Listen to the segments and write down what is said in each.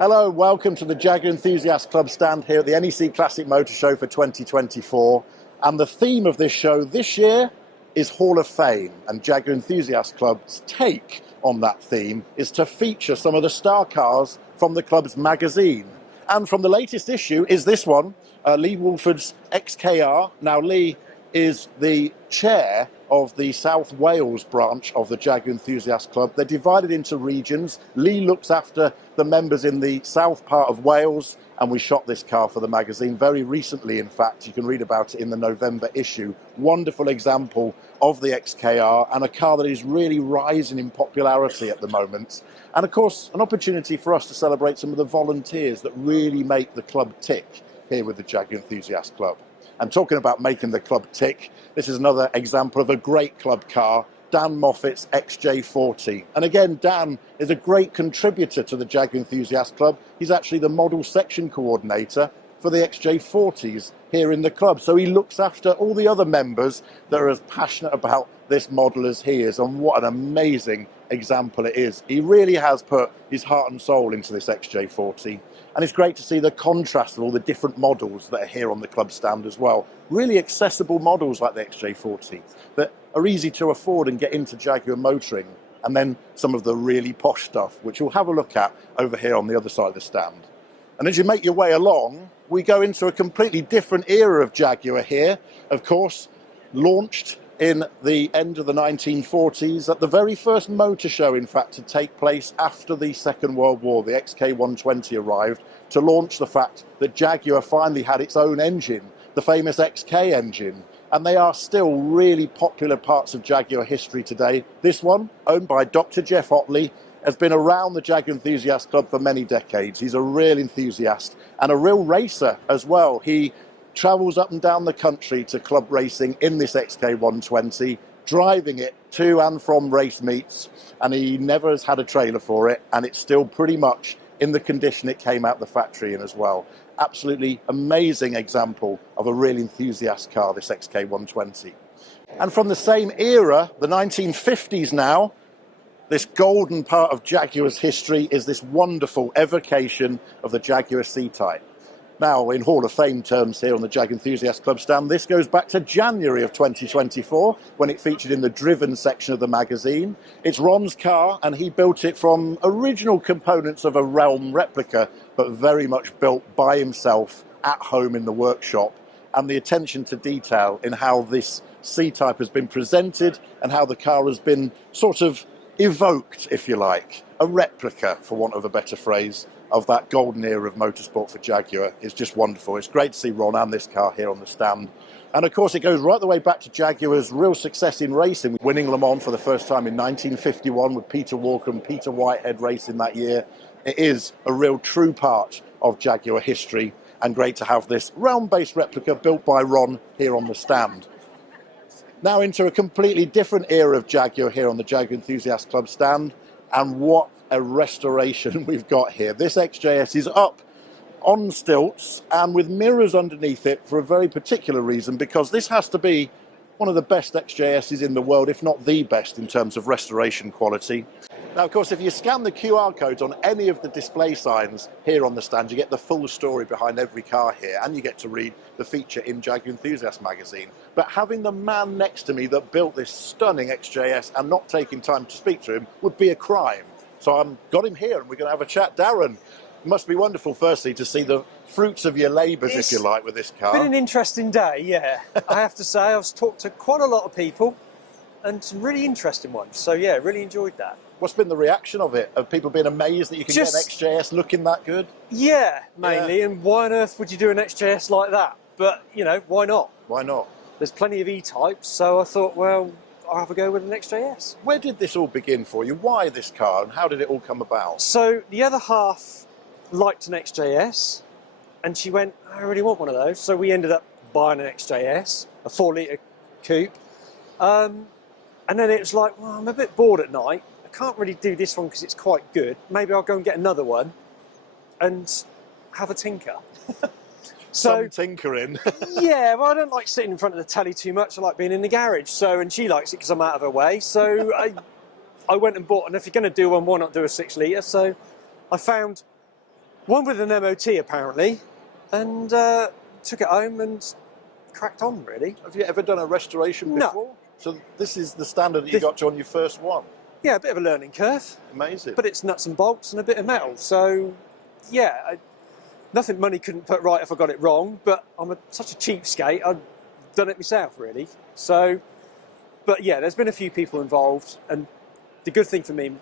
Hello, welcome to the Jaguar Enthusiast Club stand here at the NEC Classic Motor Show for 2024. And the theme of this show this year is Hall of Fame. And Jaguar Enthusiast Club's take on that theme is to feature some of the star cars from the club's magazine. And from the latest issue is this one, Lee Wolford's XKR. Now, Lee is the chair of the South Wales branch of the Jaguar Enthusiast Club. They're divided into regions. Lee looks after the members in the south part of Wales, and we shot this car for the magazine very recently, in fact. You can read about it in the November issue. Wonderful example of the XKR, and a car that is really rising in popularity at the moment. And of course, an opportunity for us to celebrate some of the volunteers that really make the club tick here with the Jaguar Enthusiast Club. And talking about making the club tick, this is another example of a great club car, Dan Moffat's XJ40. And again, Dan is a great contributor to the Jaguar Enthusiast Club. He's actually the model section coordinator for the XJ40s here in the club. So he looks after all the other members that are as passionate about this model as he is, and what an amazing example it is. He really has put his heart and soul into this XJ40. And it's great to see the contrast of all the different models that are here on the club stand as well. Really accessible models like the XJ40 that are easy to afford and get into Jaguar motoring. And then some of the really posh stuff, which we'll have a look at over here on the other side of the stand. And as you make your way along, we go into a completely different era of Jaguar here. Of course, launched in the end of the 1940s at the very first motor show, in fact, to take place after the Second World War. The XK120 arrived to launch the fact that Jaguar finally had its own engine, the famous XK engine. And they are still really popular parts of Jaguar history today. This one, owned by Dr. Jeff Otley, has been around the Jaguar Enthusiast Club for many decades. He's a real enthusiast and a real racer as well. He travels up and down the country to club racing in this XK120, driving it to and from race meets, and he never has had a trailer for it, and it's still pretty much in the condition it came out the factory in as well. Absolutely amazing example of a real enthusiast car, this XK120. And from the same era, the 1950s now, this golden part of Jaguar's history is this wonderful evocation of the Jaguar C-Type. Now, in Hall of Fame terms here on the Jaguar Enthusiast Club stand, this goes back to January of 2024, when it featured in the driven section of the magazine. It's Ron's car, and he built it from original components of a Realm replica, but very much built by himself at home in the workshop. And the attention to detail in how this C-Type has been presented and how the car has been sort of evoked, if you like, a replica, for want of a better phrase, of that golden era of motorsport for Jaguar is just wonderful. It's great to see Ron and this car here on the stand. And of course, it goes right the way back to Jaguar's real success in racing, winning Le Mans for the first time in 1951 with Peter Walker and Peter Whitehead racing that year. It is a real true part of Jaguar history, and great to have this Realm-based replica built by Ron here on the stand. Now into a completely different era of Jaguar here on the Jaguar Enthusiast Club stand, and what a restoration we've got here. This XJS is up on stilts and with mirrors underneath it for a very particular reason, because this has to be one of the best XJSs in the world, if not the best in terms of restoration quality. Now, of course, if you scan the QR codes on any of the display signs here on the stand, you get the full story behind every car here, and you get to read the feature in Jaguar Enthusiast Magazine. But having the man next to me that built this stunning XJS and not taking time to speak to him would be a crime. So I've got him here, and we're going to have a chat. Darren, it must be wonderful, firstly, to see the fruits of your labours, if you like, with this car. It's been an interesting day, yeah. I have to say, I've talked to quite a lot of people, and some really interesting ones. So, yeah, really enjoyed that. What's been the reaction of it? Have people been amazed that you can get an XJS looking that good? Yeah, mainly. Yeah. And why on earth would you do an XJS like that? But, you know, why not? Why not? There's plenty of E-types, so I thought, well, I'll have a go with an XJS. Where did this all begin for you? Why this car, and how did it all come about? So the other half liked an XJS, and she went, I really want one of those. So we ended up buying an XJS, a 4-litre coupe. And then it was like, well, I'm a bit bored at night. I can't really do this one because it's quite good. Maybe I'll go and get another one and have a tinker. Some tinkering. Yeah, well, I don't like sitting in front of the telly too much. I like being in the garage. So, and she likes it because I'm out of her way. So I went and bought, and if you're going to do one, why not do a 6-litre? So I found One with an MOT apparently, and took it home and cracked on really. Have you ever done a restoration No. before? So this is the standard that you got to on your first one. Yeah, a bit of a learning curve. Amazing. But it's nuts and bolts and a bit of metal. So, yeah, nothing money couldn't put right if I got it wrong. But I'm such a cheapskate, I've done it myself, really. So, but yeah, there's been a few people involved. And the good thing for me,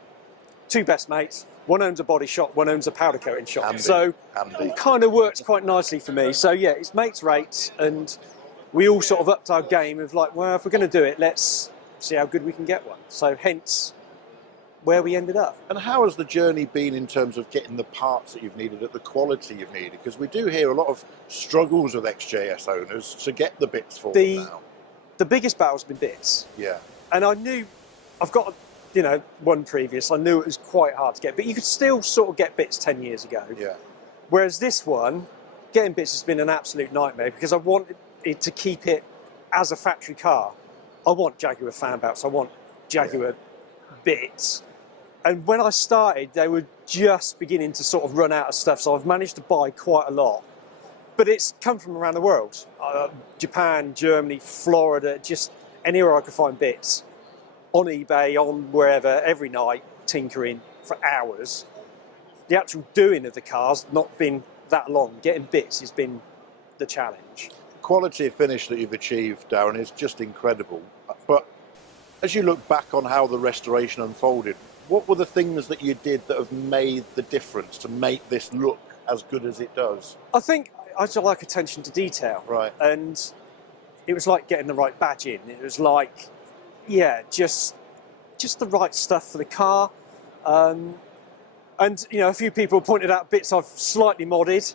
two best mates, one owns a body shop, one owns a powder coating shop. Handy. So Handy. it kind of works quite nicely for me. So, yeah, it's mates' rates. And we all sort of upped our game of like, well, if we're going to do it, let's see how good we can get one. So hence where we ended up. And how has the journey been in terms of getting the parts that you've needed at the quality you've needed? Because we do hear a lot of struggles with XJS owners to get the bits for them now. The biggest battle's been bits. Yeah. And I knew, I've got, you know, one previous, I knew it was quite hard to get, but you could still sort of get bits 10 years ago. Yeah. Whereas this one, getting bits has been an absolute nightmare because I wanted it to keep it as a factory car. I want Jaguar fan belts, I want Jaguar bits. And when I started, they were just beginning to sort of run out of stuff, so I've managed to buy quite a lot. But it's come from around the world. Japan, Germany, Florida, just anywhere I could find bits. On eBay, on wherever, every night, tinkering for hours. The actual doing of the car's not been that long. Getting bits has been the challenge. The quality of finish that you've achieved, Darren, is just incredible. But as you look back on how the restoration unfolded, what were the things that you did that have made the difference to make this look as good as it does? I think I just like attention to detail. Right. And it was like getting the right badge in. It was like, yeah, just the right stuff for the car. And, you know, a few people pointed out bits I've slightly modded,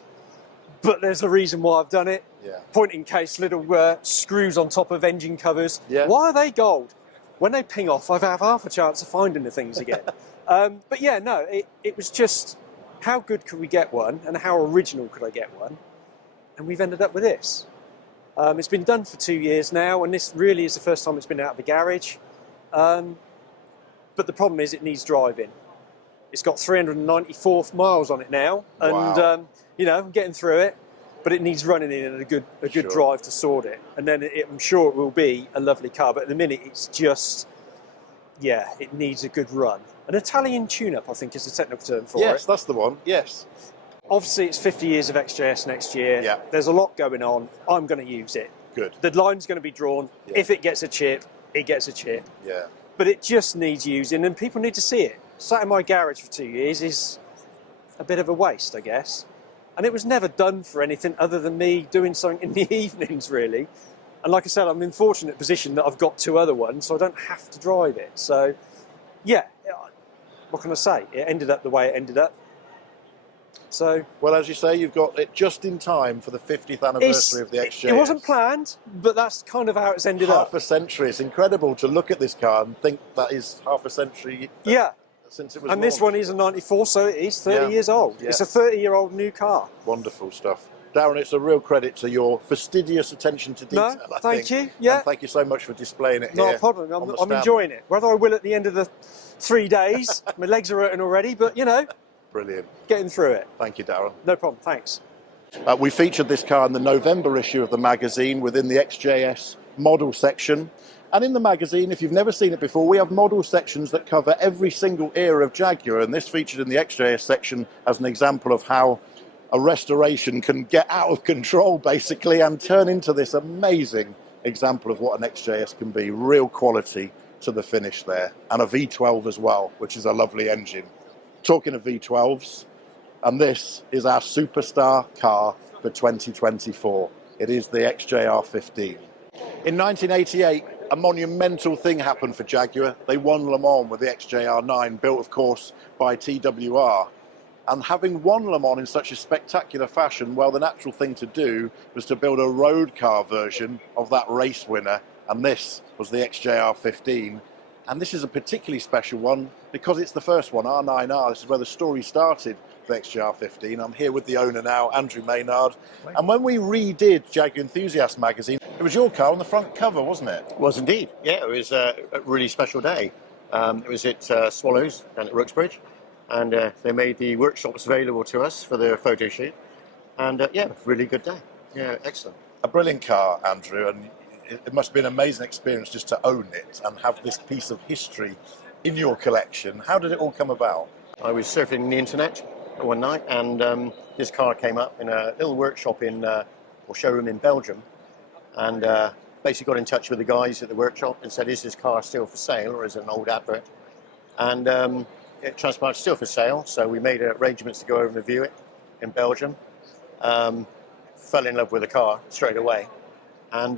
but there's a reason why I've done it. Yeah. Point in case little screws on top of engine covers. Yeah. Why are they gold? When they ping off, I have half a chance of finding the things again. But yeah, no, it was just how good could we get one and how original could I get one? And we've ended up with this. It's been done for 2 years now, and this really is the first time it's been out of the garage. But the problem is it needs driving. It's got 394 miles on it now, and Wow. you know, I'm getting through it. But it needs running in and a good Sure. drive to sort it. And then I'm sure it will be a lovely car. But at the minute, it's just, yeah, it needs a good run. An Italian tune-up, I think, is the technical term for it. Yes, that's the one. Yes. Obviously, it's 50 years of XJS next year. Yeah. There's a lot going on. I'm going to use it. Good. The line's going to be drawn. Yeah. If it gets a chip, it gets a chip. Yeah. But it just needs using, and people need to see it. Sat in my garage for 2 years is a bit of a waste, I guess. And it was never done for anything other than me doing something in the evenings, really. And like I said, I'm in a fortunate position that I've got two other ones, so I don't have to drive it. So, yeah, what can I say? It ended up the way it ended up. So, Well, as you say, you've got it just in time for the 50th anniversary of the XJS. it wasn't planned, but that's kind of how it's ended up. Half a century. It's incredible to look at this car and think that is half a century Yeah. since it was And this launched. one is a 94, so it is 30 Yeah. years old. Yeah. It's a 30-year-old new car. Wonderful stuff. Darren, it's a real credit to your fastidious attention to detail. No, I thank think. you. Yeah. And thank you so much for displaying it Not here. a problem. on the I'm stand. enjoying it. Whether I will at the end of the 3 days, my legs are hurting already, but, you know, Brilliant. getting through it. Thank you, Darren. No problem. Thanks. We featured this car in the November issue of the magazine within the XJS model section. And in the magazine, if you've never seen it before, we have model sections that cover every single era of Jaguar. And this featured in the XJS section as an example of how a restoration can get out of control, basically, and turn into this amazing example of what an XJS can be. Real quality to the finish there. And a V12 as well, which is a lovely engine. Talking of V12s, and this is our superstar car for 2024. It is the XJR 15. In 1988, a monumental thing happened for Jaguar. They won Le Mans with the XJR 9, built, of course, by TWR. And having won Le Mans in such a spectacular fashion, well, the natural thing to do was to build a road car version of that race winner. And this was the XJR 15. And this is a particularly special one because it's the first one, R9R. This is where the story started for XJR 15. I'm here with the owner now, Andrew Maynard. And when we redid Jaguar Enthusiast Magazine, it was your car on the front cover, wasn't it? Was indeed. Yeah, it was a really special day. It was at Swallows down at Rooksbridge. and they made the workshops available to us for the photo shoot. And yeah, really good day. Yeah, excellent. A brilliant car, Andrew, and it must be an amazing experience just to own it and have this piece of history in your collection. How did it all come about? I was surfing the internet one night, and this car came up in a little workshop or showroom in Belgium, and basically got in touch with the guys at the workshop and said, is this car still for sale, or is it an old advert? And it transpired still for sale, so we made arrangements to go over and view it in Belgium. Fell in love with the car straight away, and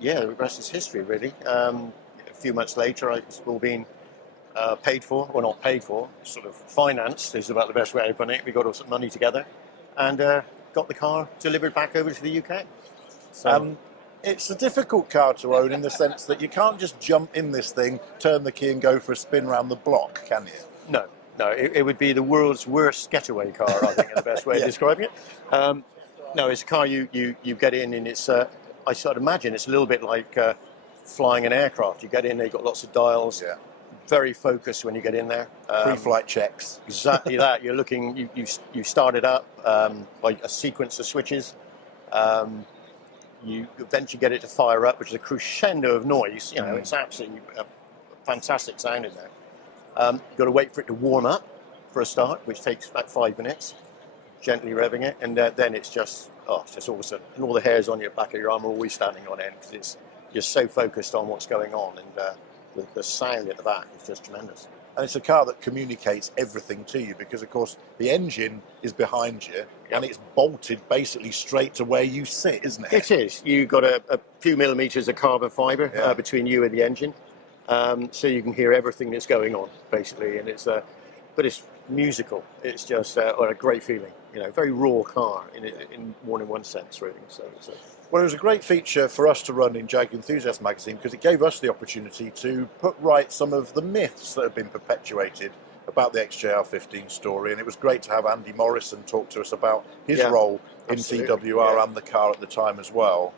yeah, the rest is history, really. A few months later, it's all been paid for, well, not paid for, sort of financed is about the best way to put it. We got all some money together and got the car delivered back over to the UK. So it's a difficult car to own in the sense that you can't just jump in this thing, turn the key and go for a spin around the block, can you? No, it would be the world's worst getaway car, I think, is the best way of describing it. No, it's a car you get in, and it's, I sort of imagine it's a little bit like flying an aircraft. You get in there, you've got lots of dials, very focused when you get in there. Pre-flight checks. Exactly that. You're looking, you start it up by a sequence of switches. You eventually get it to fire up, which is a crescendo of noise. You know, it's absolutely a fantastic sound in there. You've got to wait for it to warm up for a start, which takes about 5 minutes, gently revving it, and then it's just awesome. And all the hairs on your back of your arm are always standing on end, because you're so focused on what's going on, and the sound at the back is just tremendous. And it's a car that communicates everything to you, because of course the engine is behind you and it's bolted basically straight to where you sit, isn't it? It is. You've got a few millimetres of carbon fibre between you and the engine, so you can hear everything that's going on basically, and but it's musical. It's just a great feeling. You know, very raw car in more than one sense, really. So. Well, it was a great feature for us to run in Jaguar Enthusiast Magazine, because it gave us the opportunity to put right some of the myths that have been perpetuated about the XJR15 story, and it was great to have Andy Morrison talk to us about his role in TWR and the car at the time as well.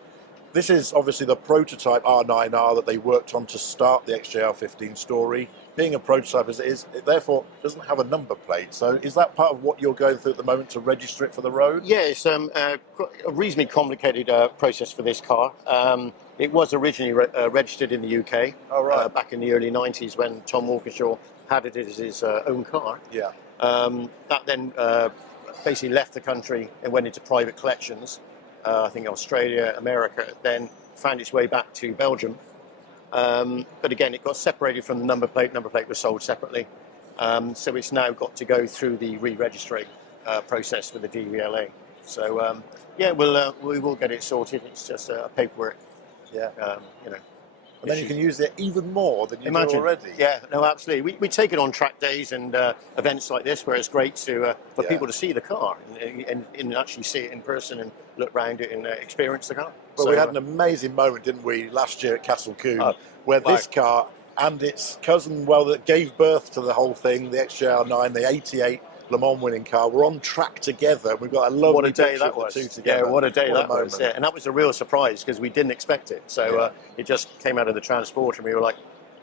This is obviously the prototype R9R that they worked on to start the XJR15 story. Being a prototype as it is, it therefore doesn't have a number plate. So is that part of what you're going through at the moment to register it for the road? Yeah, it's a reasonably complicated process for this car. It was originally registered in the UK back in the early 90s when Tom Walkinshaw had it as his own car. Yeah. That then basically left the country and went into private collections. I think Australia, America, then found its way back to Belgium. But again, it got separated from the number plate. Number plate was sold separately. So it's now got to go through the re-registering process with the DVLA. So yeah, we will get it sorted. It's just a paperwork. Yeah. You know. And then you can use it even more than you do already. Yeah, no, absolutely. We take it on track days and events like this, where it's great to for people to see the car and actually see it in person and look around it and experience the car. Well, we had an amazing moment, didn't we, last year at Castle Coombe, where this car and its cousin, that gave birth to the whole thing, the XJR9, the 88 Le Mans winning car, were on track together. We've got a lovely picture of the two together. Yeah, what a day that was. Yeah, and that was a real surprise because we didn't expect it. So it just came out of the transport and we were like,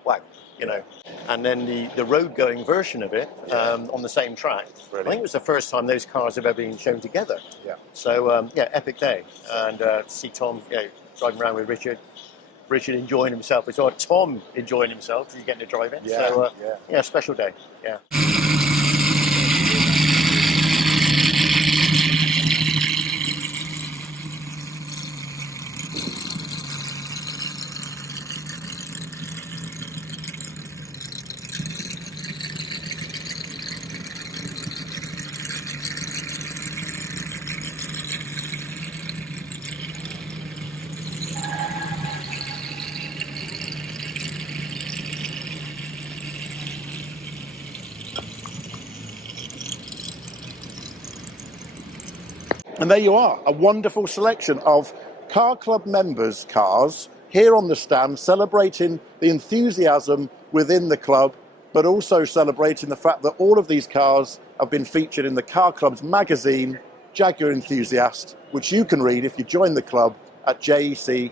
wow, you know. And then the road-going version of it on the same track, I think it was the first time those cars have ever been shown together. Yeah. So, yeah, epic day. And to see Tom driving around with Richard enjoying himself. We saw Tom enjoying himself because he's getting to drive it. Yeah, so, yeah, special day. Yeah. And there you are, a wonderful selection of Car Club members' cars here on the stand, celebrating the enthusiasm within the club, but also celebrating the fact that all of these cars have been featured in the Car Club's magazine, Jaguar Enthusiast, which you can read if you join the club at jec.org.uk.